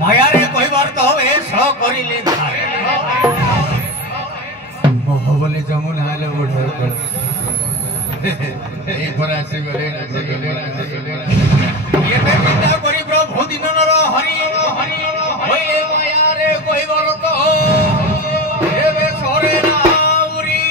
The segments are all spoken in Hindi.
मायारे कहबार तो ए स करिले मोह बोले जमुन हाले उठे ए परा से गले ये पे चिंता करी प्रभु दिनर हरि हरि होए मायारे कहबार तो एबे सरे ना उरी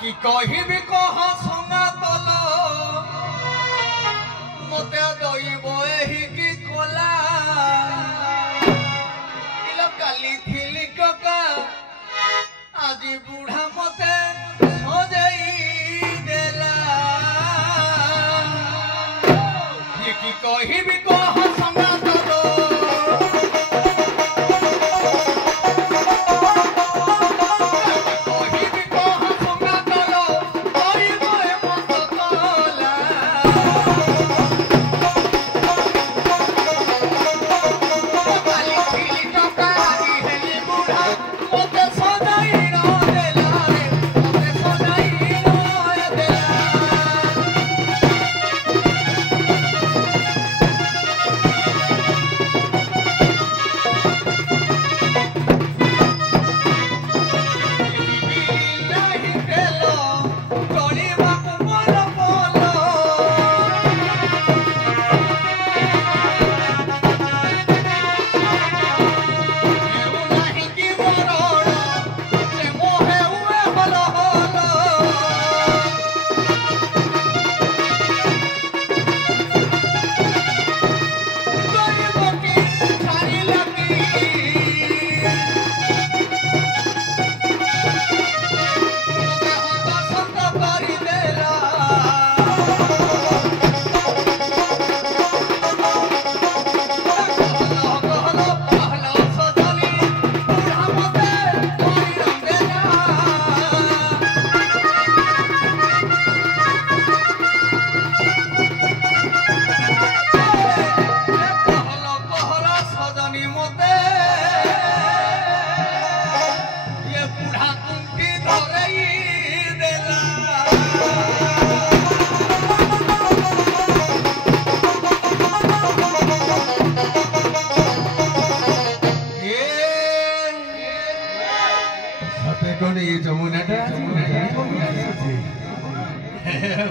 कि कहिबी कह सुना तल मते दइब एही कि कोला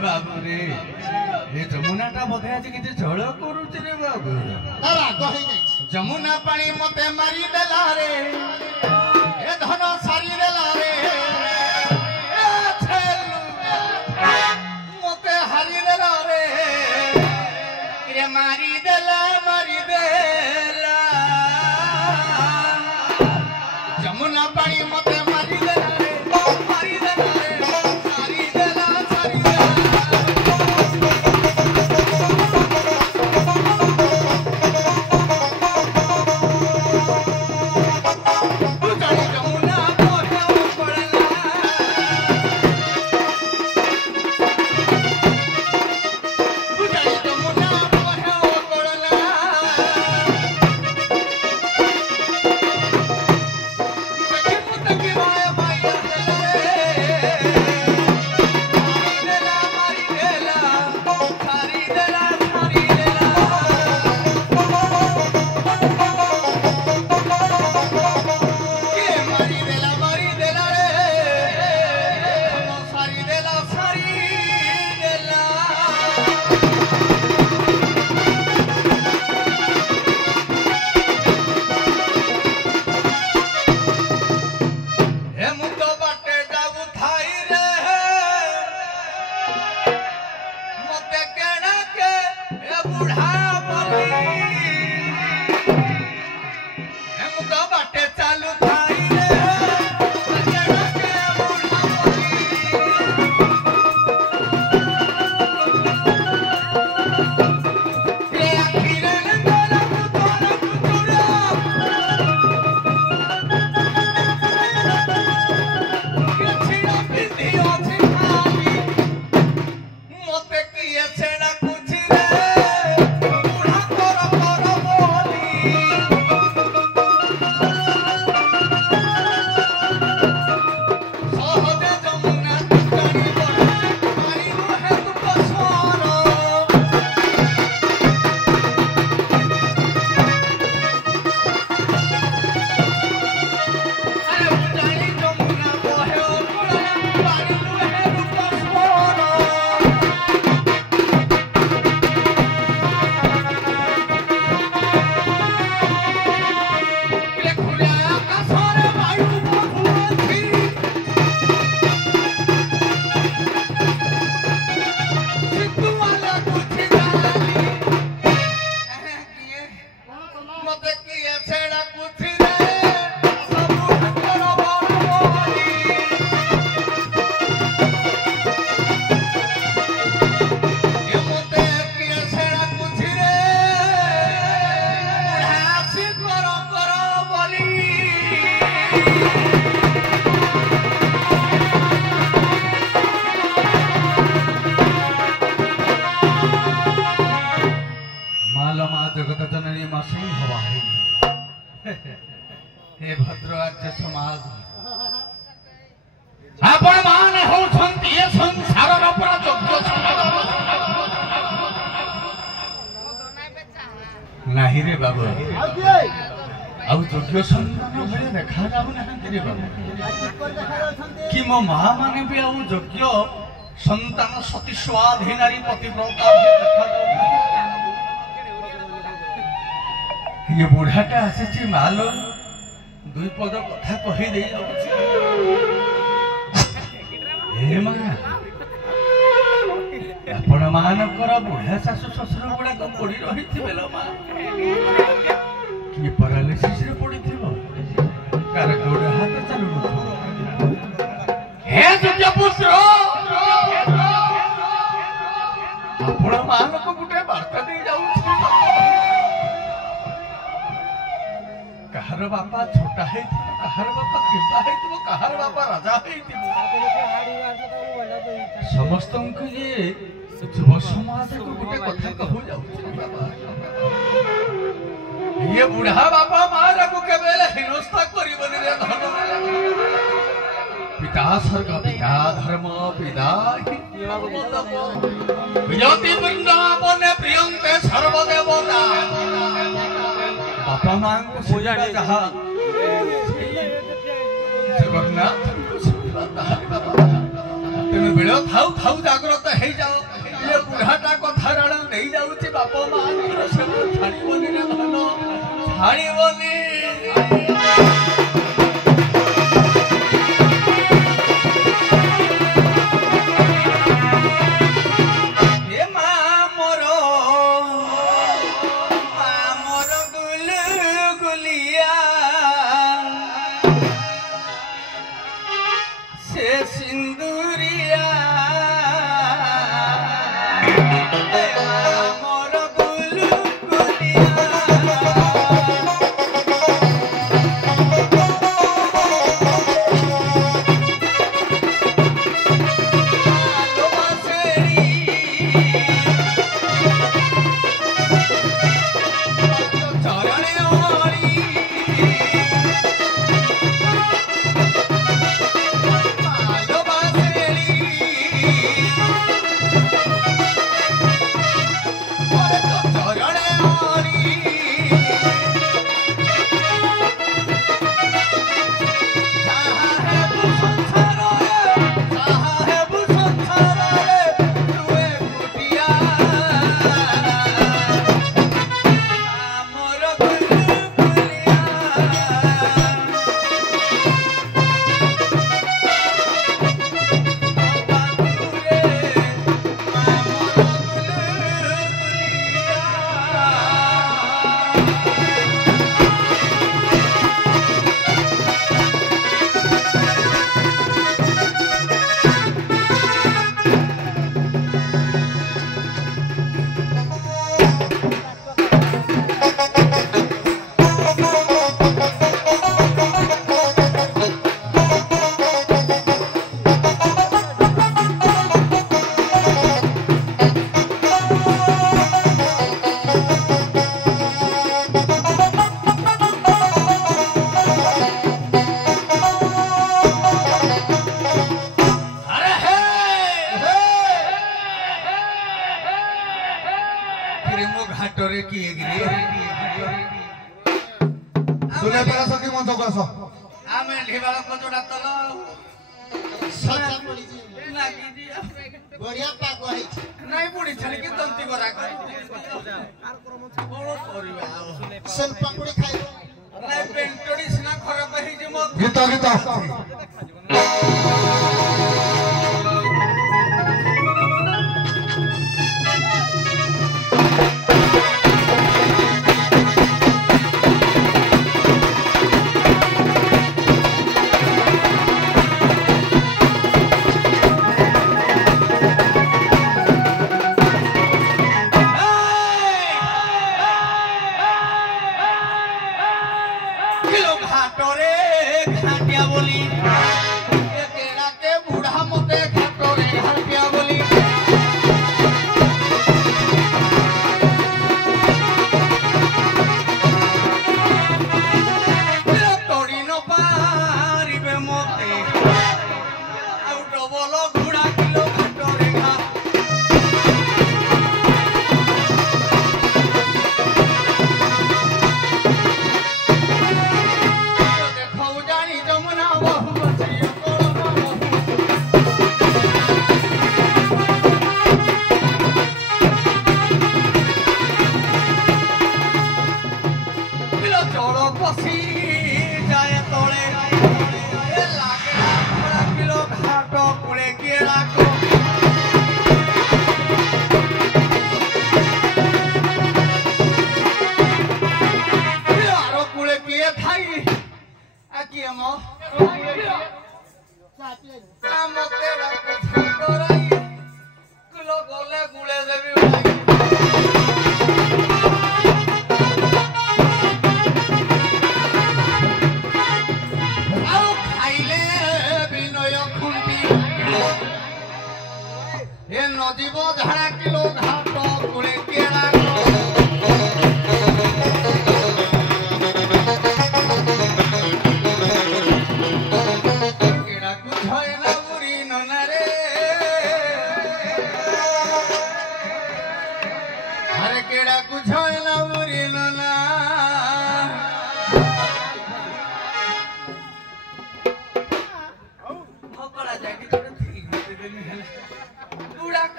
बाबू रे ये जमुना टा बोधे आज किते जळ करूछ रे बाबू राग होई जाई जमुना पानी मते मारी देला रे ए धन सारी देला रे ए छेलु मते हारी देला रे ये मारी देला जमुना पानी मते मारी देला रे मारी देला रे सारी देला हे भद्रराज्य समाज आपण मान होउछंती ए संसारर पुरा योग्य नाही रे बाबू आउ योग्य संतान भले देखा जाऊ ना रे बाबू कि मो मां माने भी आउ योग्य संतान सती स्वाधीनारी पतिव्रता देखा जाऊ ये बुढ़ाटा आसी मालो दुई पद कथा कही दे आपण मानकर बुढ़ा शाशु शशुर गुड़ाक पड़ी रही किए पारालिसिस रे पड़ी कार गोड़ हाथ चलु हे सूर्यपुत्र आपण मानक गुटे वार्ता दे जाऊ कहार बापा छोटा है कहार बापा किबा है कहार बापा राजा है समस्त ये युव समाज को गोटे कथा कहू जाऊ ये बुढ़ा बापा मार को केबेल हिनस्ता करिबनि रे धन पिता स्वर्ग पिता धर्म पिता विजति वृंदावन प्रियंते सर्वदेवता बापा मां को पूजा जहा जगन्नाथ को सेवा तमे बेलो थाउ थाउ जागृत हे जाओ ये बुढ़ाटा कथा रण नहीं जाउची बाप मां से छाड़ी बोली रे धन छाड़ी बोली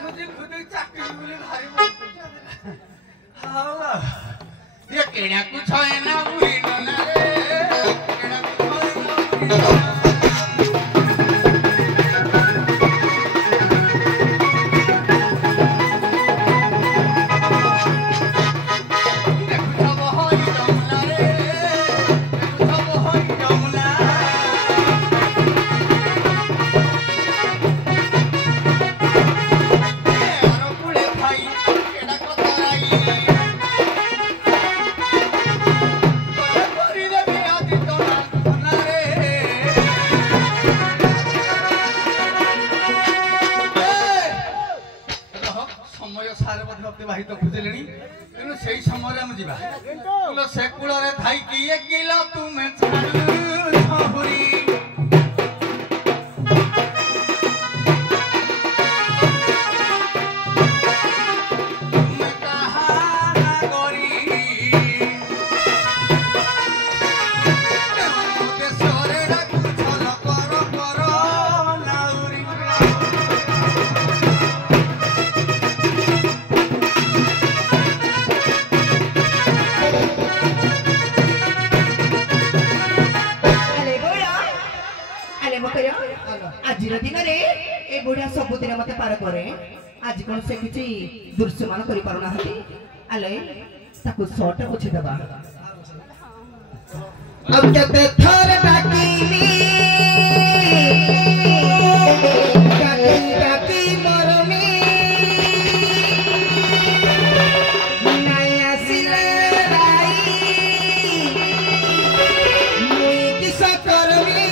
खुदी खुदी चाकरी बोली भारी बोल हाला ये केड़ा कुछ है ना बुरी ना रे केड़ा कुछ है ना অতিবাহিত খুঁজিলেনি তেণু সেই সময় আমি যা সে কূଳରେ থাইকি একিল তুমে ছহুরি बुढ़िया सबुदिन मत पार करे आज कौन से किसी दृश्यमान कर पारना आले ताकू शॉर्ट पूछी दबा अब केते थर डाकीनी डाकी डाकी मरमी नया सिले राई मुई किसा करमी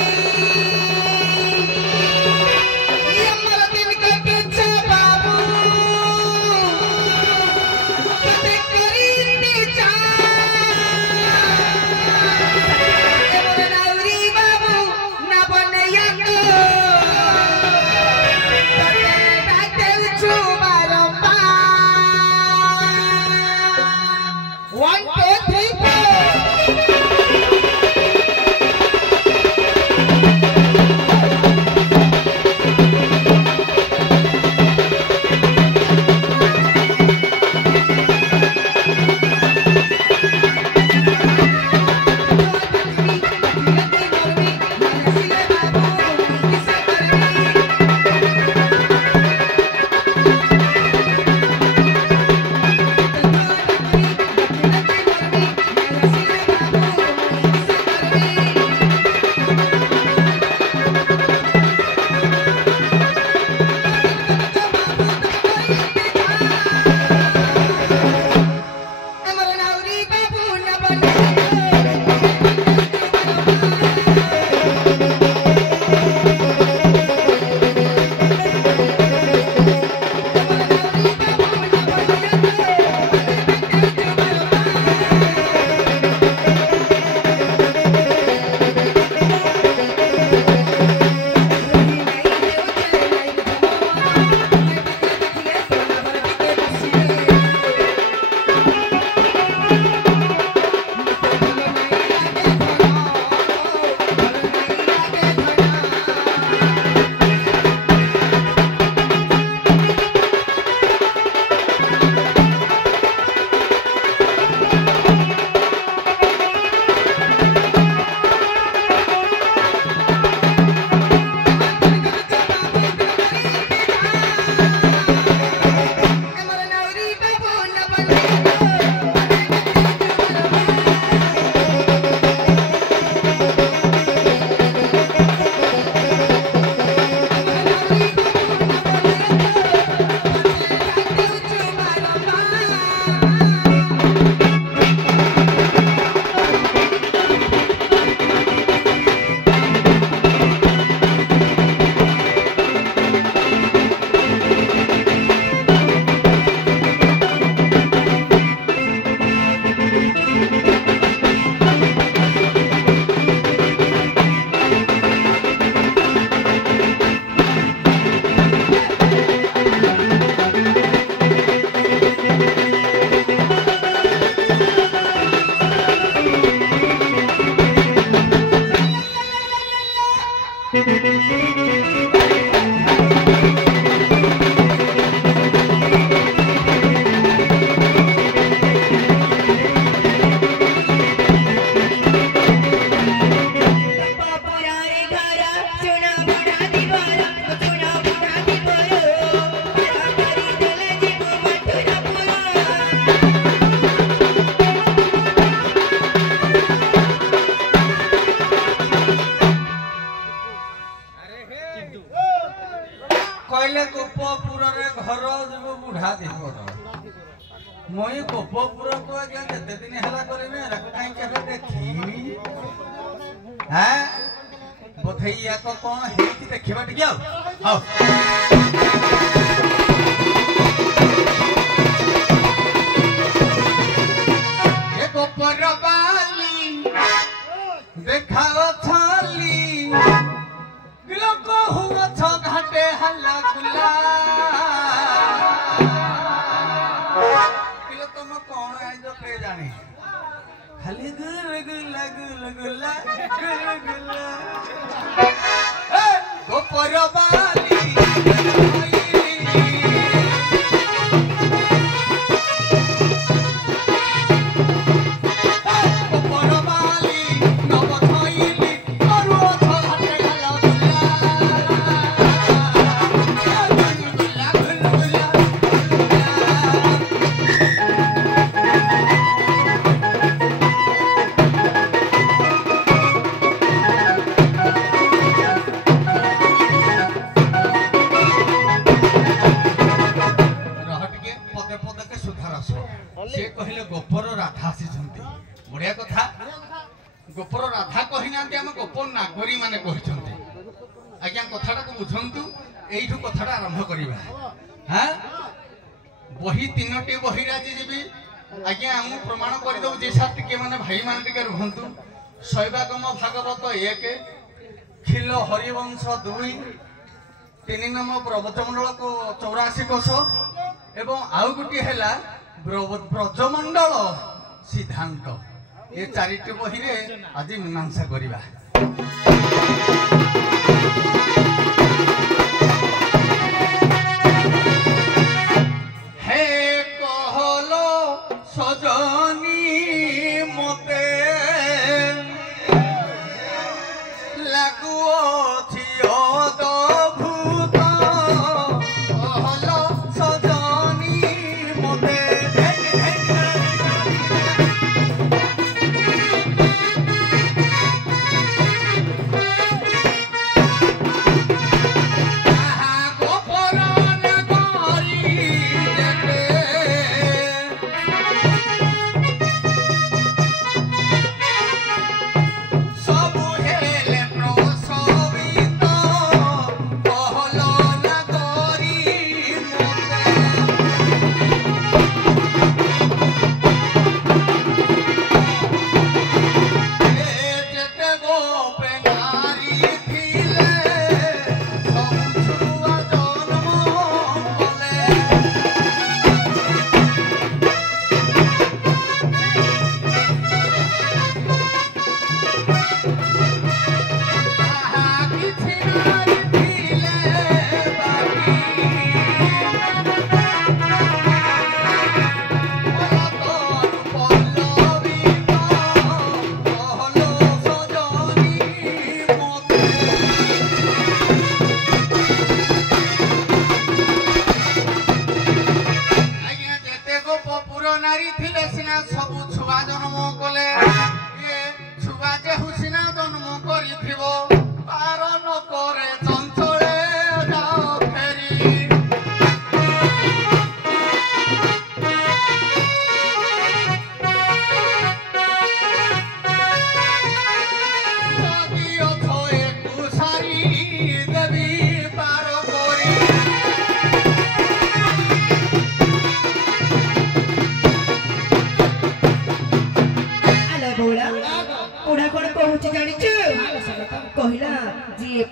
মই গোপপুর को आज्ञा केते दिन हला करबे रख काई केबे देखी हां बोथैया को कोन हेती देखिबा टिकियो आओ ए गोपर बाली देखाओ थाली लोक हुआ छ घाटे हल्ला गुला किलो तुम कौन है जो पे जाने खाली गुल गुला गुल गुला गुल गुला ए गोपर बाली बढ़िया कथा गोपर राधा कही ना आम गोपर नागरी माने कहते आज्ञा कथाटा को बुझंतु एठू कथाटा आरंभ करवा हाँ बही तीनोटी बही राजी जीवी आज्ञा आम प्रमाण करदे जे सार टिके माने भाई माने टिके रुहंतु शैवागम भागवत 1 खिल हरिवंश 2 3 नंबर ब्रजमंडल को 84 कोश एवं आउ गुटी हैला ब्रजमंडल सिद्धांत ये चारिटी बही रे आज मीमांसा करिबा हे कहलो सजनी मते लागुओ छियो दभूत कहलो सजनी मते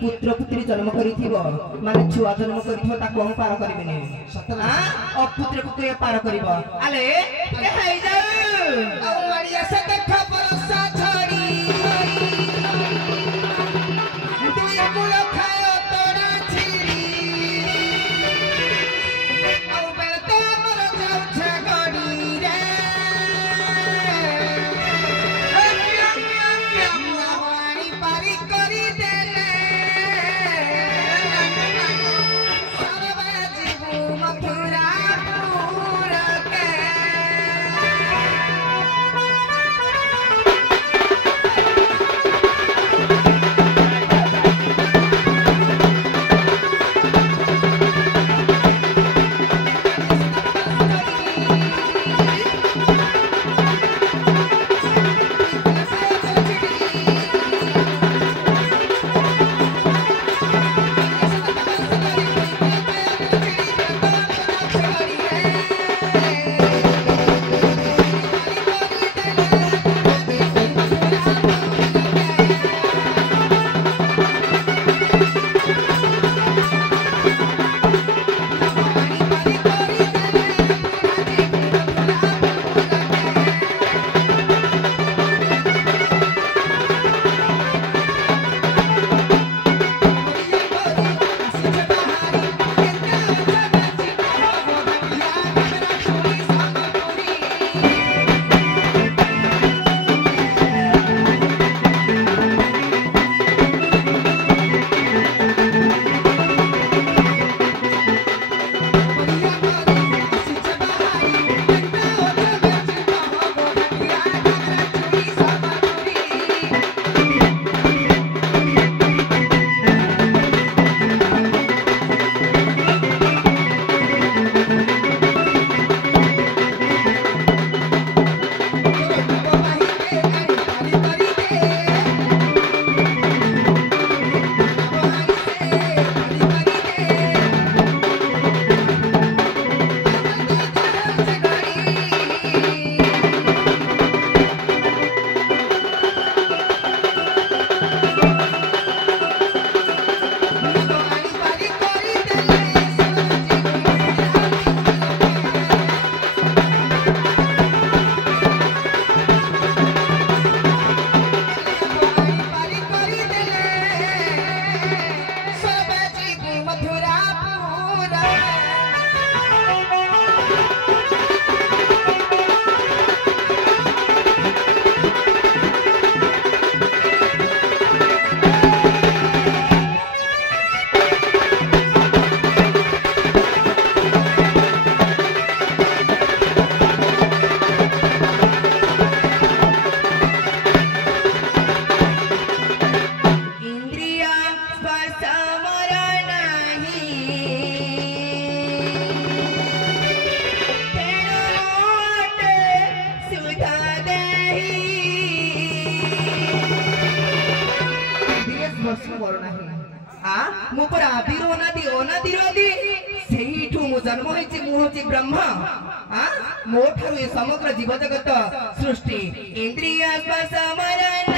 पुत्र पुत्री जन्म माने छुआ जन्म कर पार करें अपुत्र पुत्री पार कर ब्रह्म मो ठारू ए समग्र जीव जगत सृष्टि इंद्रिय स्पर्श मरण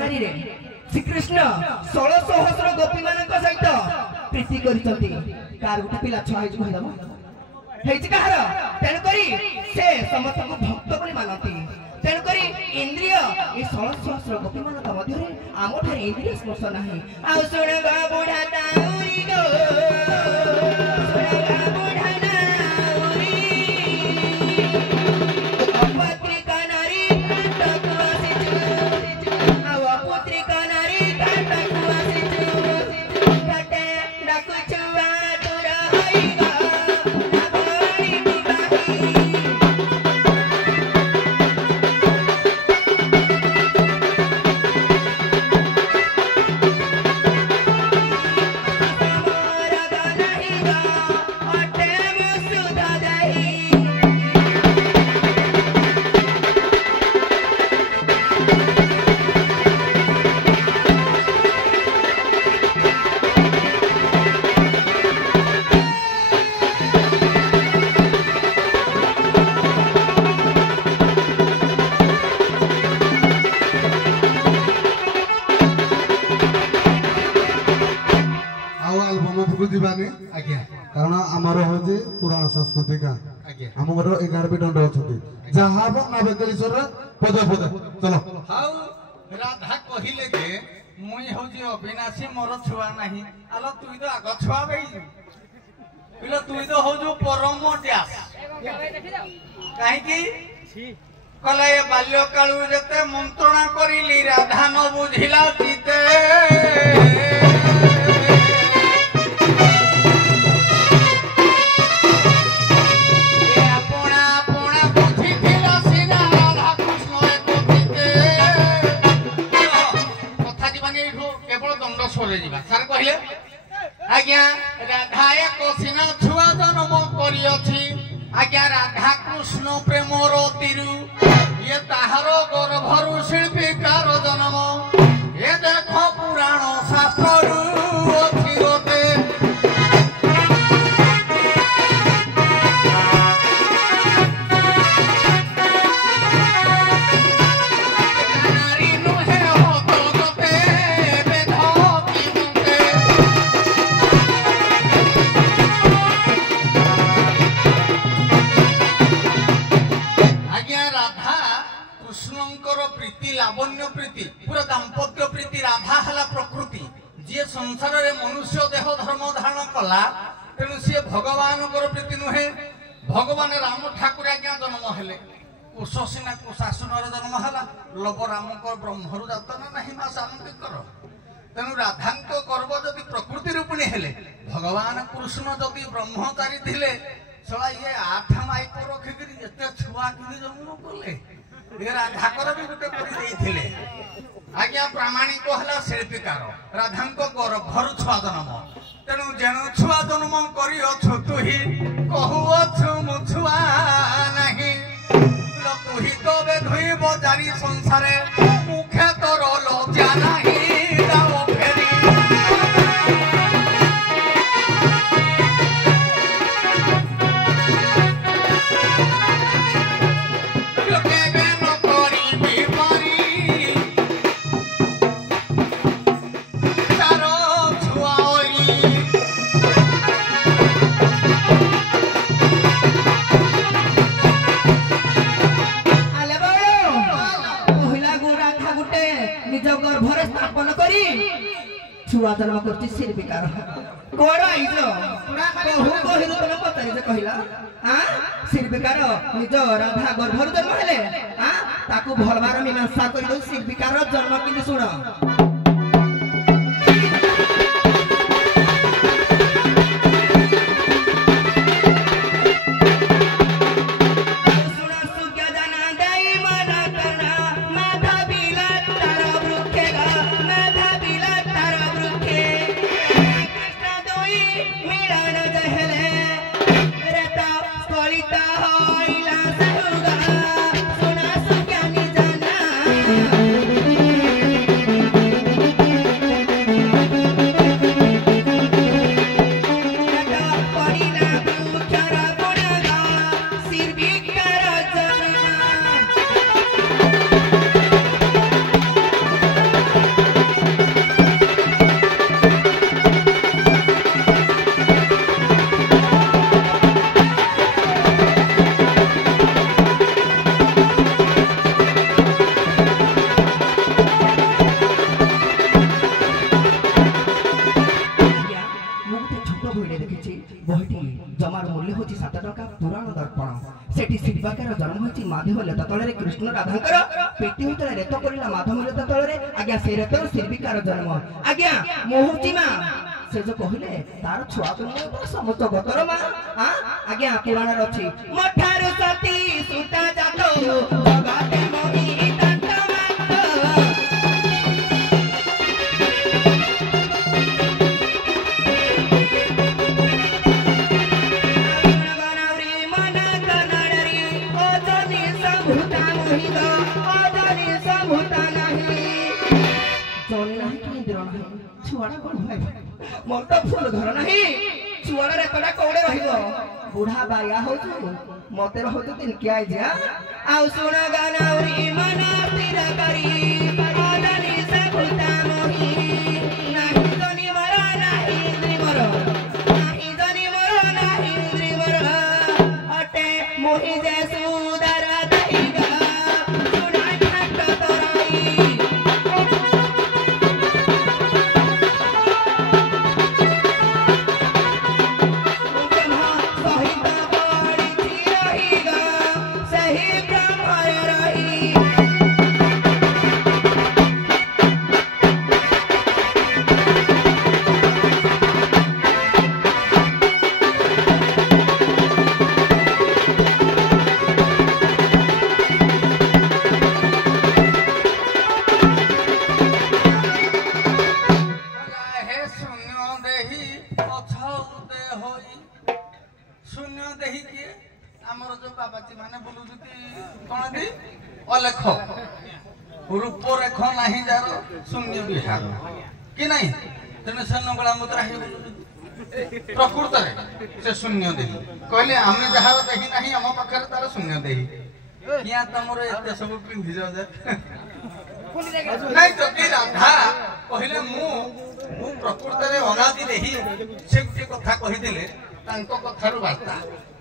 नाही श्रीकृष्ण 1600 गोपी मान सहित प्रीति कार गोटे पिला छुआ कहार तेणुकरी से समस्त को भक्त बोली मानती तेणुकरी इंद्रिय ये 1600 गोपी मान मध्य आम ठारे इंद्रिय स्पर्श नहीं आउ सुन बुढ़ा दाउरी गो कारण आमर हूँ पुराण संस्कृति का आम घर 11 दंड अच्छा जहाँ नावेकलेश्वर पद पद चलो हाउ राधा कहले जे मुई होजी अविनाशी मोर छुआ नहीं आलो तुई तो आग छुआ गई बिलो तुई तो हो जो परम ड्यास काहे की कला ये बाल्य कालु जते मंत्रणा करिली राधा न बुझिला चिते सार कहले आज्ञा राधा एक सिना छुआ जन्म करी अछि आज्ञा राधा कृष्ण प्रेमर तिरु ये ताहार गर्भरु शिल्पीकार जन्म ये देख पुराण शास्त्र अछि गोटे लावण्य प्रीति पूरा दाम्पत्य प्रीति राधा हला प्रकृति जी संसार रे मनुष्य देह धर्म धारण कला तेणु सी भगवान प्रीति नुहे भगवान राम ठाकुर आज्ञा जन्म हेले कुशसिना कुशासुनर जन्म हला लव राम ब्रह्मरु जात ना नहीं मां सामंतिकर तेणु राधा गर्भ जदि प्रकृति रूपिणी हेले भगवान कृष्ण जदि ब्रह्मचारी थिले सला ये 8 माइक रखिकरी एते छुआ किनी जन्म कले राधाकर भी गोटे कर आज्ञा प्रामाणिक हला शिल्पीकार राधा गर्भर छुआ जन्म तेणु जेणु छुआ जन्म कर तुही कहु मु छुआ नहीं तुही तो बेधुई बजारी संसारे मुखे तोर लज्जा नहीं छुआ जन्म करती सिर बिकार कोड़ आइज कहू कहिरु तने पतारी जे कहिला हां सिर बिकार निज राधा गर्भरु जन्म हेले हां ताकू भलबार मीमांसा करि दउ सिर बिकार जन्म किनि सुण माधव लता तले कृष्ण राधाकर पेटी होतले रेत करिला माधव लता तले आज्ञा से रेत सिरबिकार जन्म आज्ञा मोहुची मा से जो कहिले तार छुआ को समस्त गतर मा हां आज्ञा पुराण रछि मठारु सती सुता जातो जगाते मोहि तंत मोर तो फूल घर नहीं छुआड़ा रे तोड़ा कोड़े रहिबो बुढ़ा बाया हो तू मते रहो तो तिन क्या जा आउ सुन गानाउरी मना तीर करी आदनी से भूता मोही नाही जनी मरा नाही इंद्री मरो नाही जनी मरो नाही इंद्री मरो अटे मोही जे सुदर दहिगा सुना ठाट तोराई रूपरेख नहीं जार शून्य विहार कि नहीं तेने से नगड़ा मुद्रा प्रकृत से शून्य देही कहले आम जार देखी ना आम पाखे तार शून्य देही क्या तुम एत सब पिंधि नहीं जदि राधा कहले मु प्रकृत अनादि देही से गोटे कथा कहीदेले कथार वार्ता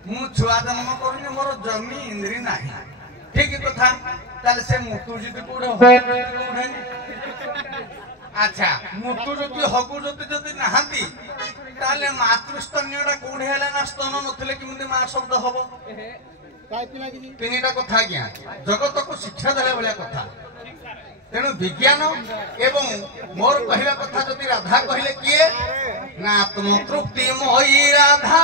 मु छुआ जन्म करूनी मोर जमी इंद्री ना ठीक कथा ताले से मुतु जदि कोड़े अच्छा मुतु जदि हगु जदि नहांती ताले मातृस्तन्यटा कोड़े हैला ना स्तन नथिले किमते मा शब्द हबो तीनटा कथा आज्ञा जगत को शिक्षा देला भलिया कथा तेणु विज्ञान एवं मोर कहला कथा जदि राधा कहले किए ना आत्म तृप्ति मोहि राधा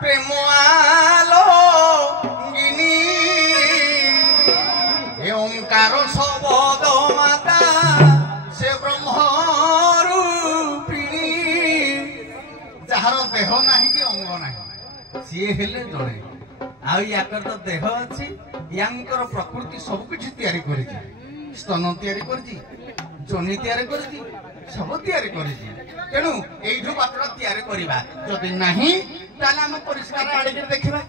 प्रेम आलो गिनी ओंकार शब्द माता से ब्रह्म रूपिणी जार देह नहीं कि अंग नहीं सी हेले जड़े आकर तो देह अच्छी यांकर प्रकृति सब किछि तैयारी करिछि स्तन तैयारी करिछि जनि तैयारी करिछि सब तैयारी करिछि तेणु एइठु बाटरा तैयारी करिबा जदि नहीं ताले हम परिष्कार आड़ी के देखिबा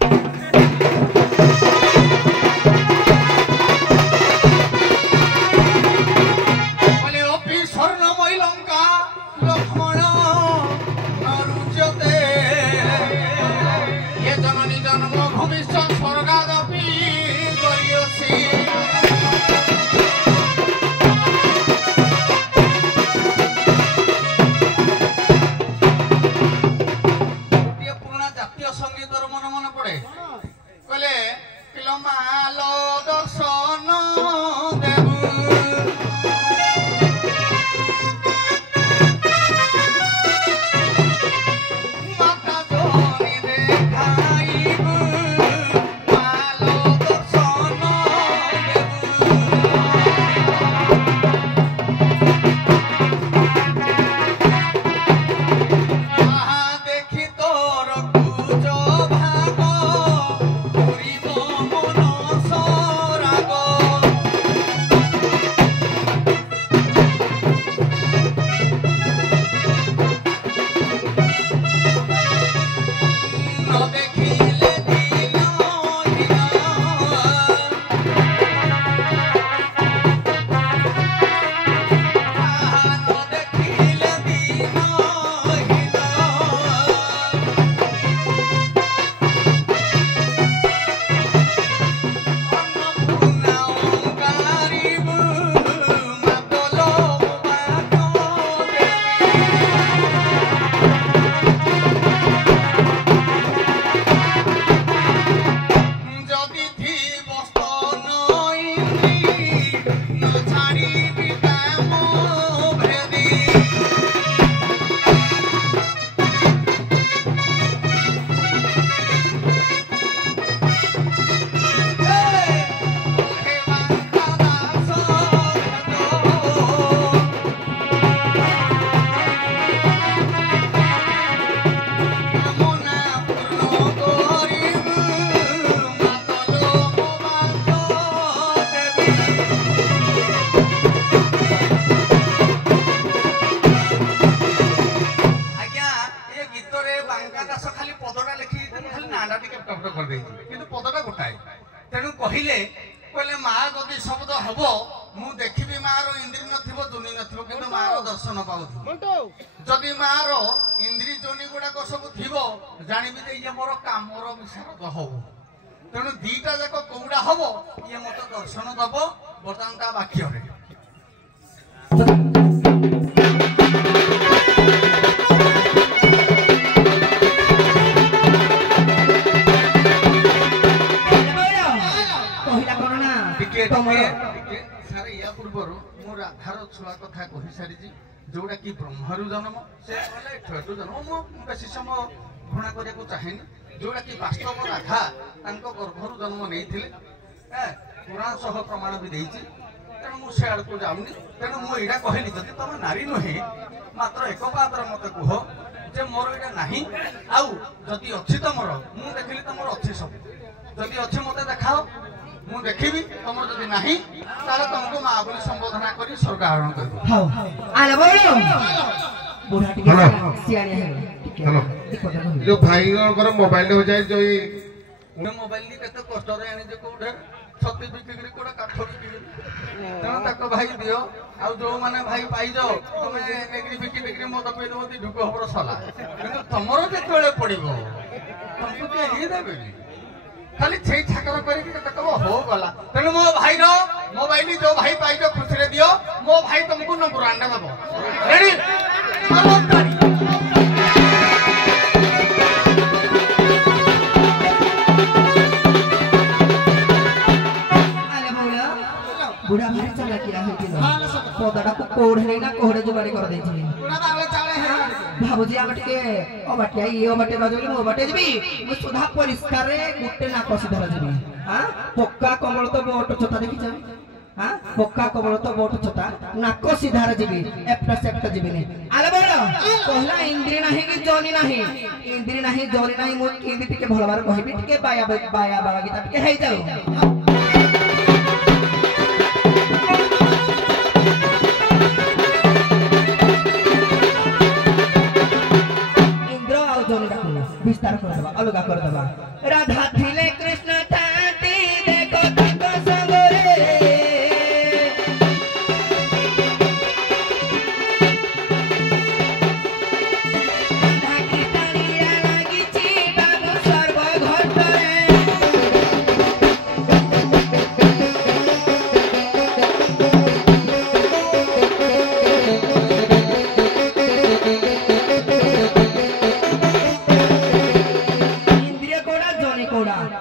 ଭିତରେ ବାଙ୍କା ଦାସ ଖାଲି ପଦଟା ଲେଖି ଖାଲି ନାଁଟା ଟିକେ ଟପଟ କରିଦେଇଛି କିନ୍ତୁ ପଦଟା ଗୋଟାଏ ତେଣୁ କହିଲେ ମା ଯଦି ଶବ୍ଦ ହବ ମୁଁ ଦେଖିବି ମାର ଇନ୍ଦ୍ରୀ ନଥିବ ଜୁନି ନଥିବ କିନ୍ତୁ ମାର ଦର୍ଶନ ପାଉଥିବ ଯଦି ମାର ଇନ୍ଦ୍ରୀ ଜୁନି ଗୁଡାକ ସବୁ ଥିବ ଜାଣିବି ଯେ ଇଏ ମୋର କାମର ବିଶାରଦ ହବ ତେଣୁ ଦିଟା ଯାକ କୋଉଟା ହବ ଇଏ ମତେ ଦର୍ଶନ ଦବ ବର୍ତ୍ତମାନ ତା ବାକ୍ୟରେ ସାର୍ ୟା ପୂର୍ବରୁ ମୁଁ ରାଧାର ଛୁଆ କଥା କହିସାରିଛି ଯୋଉଟା କି ବ୍ରହ୍ମରୁ ଜନ୍ମ ସେ କହିଲେ ଏଠୁ ଜନ୍ମ ମୁଁ ବେଶୀ ସମୟ ଘୃଣା କରିବାକୁ ଚାହେଁନି ଯୋଉଟା କି ବାସ୍ତବ ରାଧା ତାଙ୍କ ଗର୍ଭରୁ ଜନ୍ମ ନେଇଥିଲେ ପୁରାଣ ସହ ପ୍ରମାଣ ବି ଦେଇଛି ତେଣୁ ମୁଁ ସେ ଆଡକୁ ଯାଉନି ତେଣୁ ମୁଁ ଏଇଟା କହିଲି ଯଦି ତମେ ନାରୀ ନୁହେଁ ମାତ୍ର ଏକ ପାଦରେ ମତେ କୁହ ଯେ ମୋର ଏଇଟା ନାହିଁ ଆଉ ଯଦି ଅଛି ତମର ମୁଁ ଦେଖିଲି ତମର ଅଛି ସବୁ ଯଦି ଅଛି ମତେ ଦେଖାଅ ମୁଁ ଦେଖିବି ତମର ଯଦି ନାହିଁ ତାହେଲେ ତମକୁ ମା ବୋଲି ସମ୍ବୋଧନା କରି ସ୍ୱର୍ଗ ଆରୋହଣ କରିବି जो भाई मोबाइल मोबाइल केते कष्ट आनी कोठे छती बिक्री कोठे काठ बिक्री तेणु ताको भाई दियो आ जो माने भाई पाइज तमे नेगरी बिक्री मत पे दो ढुक हबर सला किंतु तमरो जेतले पड़िबो तुमको के ही देबे खाली छे छाकर करके कहबो हो गला तेणु मो भाई रो मोबाइल जो भाई पाइज खुशी रे दियो मो भाई तुमको नंबर आंडा देबो रेडी बुढ़ा भाई चला किया है कि पदाटा को कोड़ है ना कोड़े जुगाड़ी कर दे छी भाबुजी आम टिके ओ बाटिया ये ओ बाटे बाजली मो बाटे जबी मु सुधा परिष्कार रे गुटे ना कसी धर जबी हां पक्का कमल तो बोट छोटा देखि छ हां पक्का कमल तो बोट छोटा नाक सीधा रे जबी एप्टा सेप्टा जबी ने आले बोलो कहला इंद्री नाही कि जोनी नाही इंद्री नाही जोनी नाही मु इंद्री टिके भलबार कहबी टिके बाया बाबा गीता टिके हेई जाऊ विस्तार कर दबा अलग कर दबा राधा थिले कृष्ण थाती देखो तको संगरे राधा की तनिया लागी छी बाबू सर्व घटरे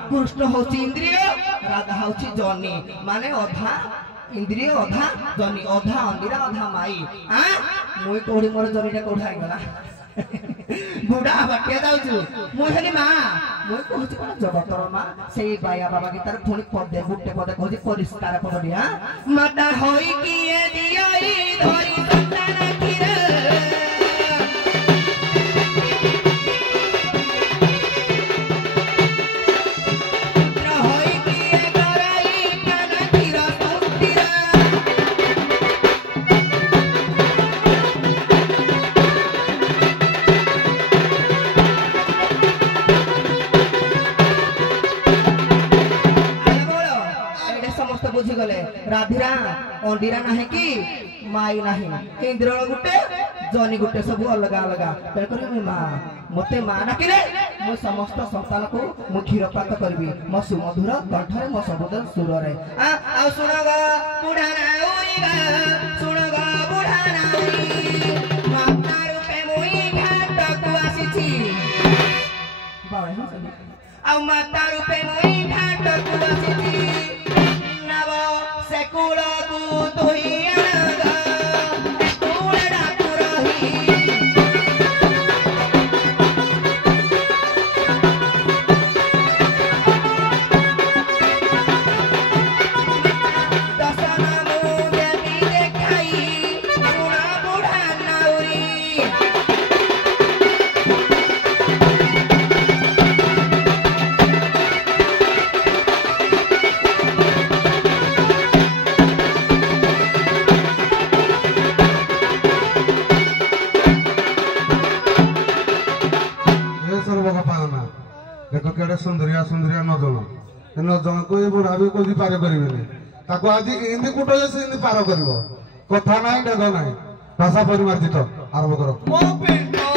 कृष्ण होची इंद्रिय राधा होची जनी माने अधा इंद्रिय अधा जनी अधा अंदिरा अधा माई हां मुई कोडी मोर जनीटा कोठाई गला बुढ़ा बटिया जाउछु मुई हली मां मुई कहूची कोन जगतर मां सेई बाया बाबा गीतार पुणी पदे गुटे पदे कहूची परिष्कार पद दिया माता होई किए दियई धरी संतान खिर राधिरा अंडीरा नाही कि माई नाही इंद्र गुटे जनी गुटे सब अलग अलग तेरे माँ मते माँ डाकिले मु समस्त संतान को मु क्षीरपात करबी मो सुमधुर कंठरे मो सबुद सुर रे आ सुनगा बुढ़ाना उइगा सुनगा बुढ़ाना माता रूपे मुई घाट को आसीछि बावे हो आ माता रूपे मुई घाट को आसीछि सेकुड़ा को तुहियागा कुड़ा कुरही दसना मुझे भी देखाई बुढ़ा बुढ़ा नाउरी ସୁନ୍ଦରିଆ ସୁନ୍ଦରିଆ ନ ଜଣକୁ ଏ ବୁଢା ବି କହୁଛି ପାର କରିବେନି ତାକୁ ଆଜି ଏମିତି କୁଟରେ ସେ ଏମିତି ପାର କରିବ କଥା ନାହିଁ ଡେଗ ନାହିଁ ଭାଷା ପରିମାର୍ଜିତ ଆରମ୍ଭ କର ମୋ ପେଟ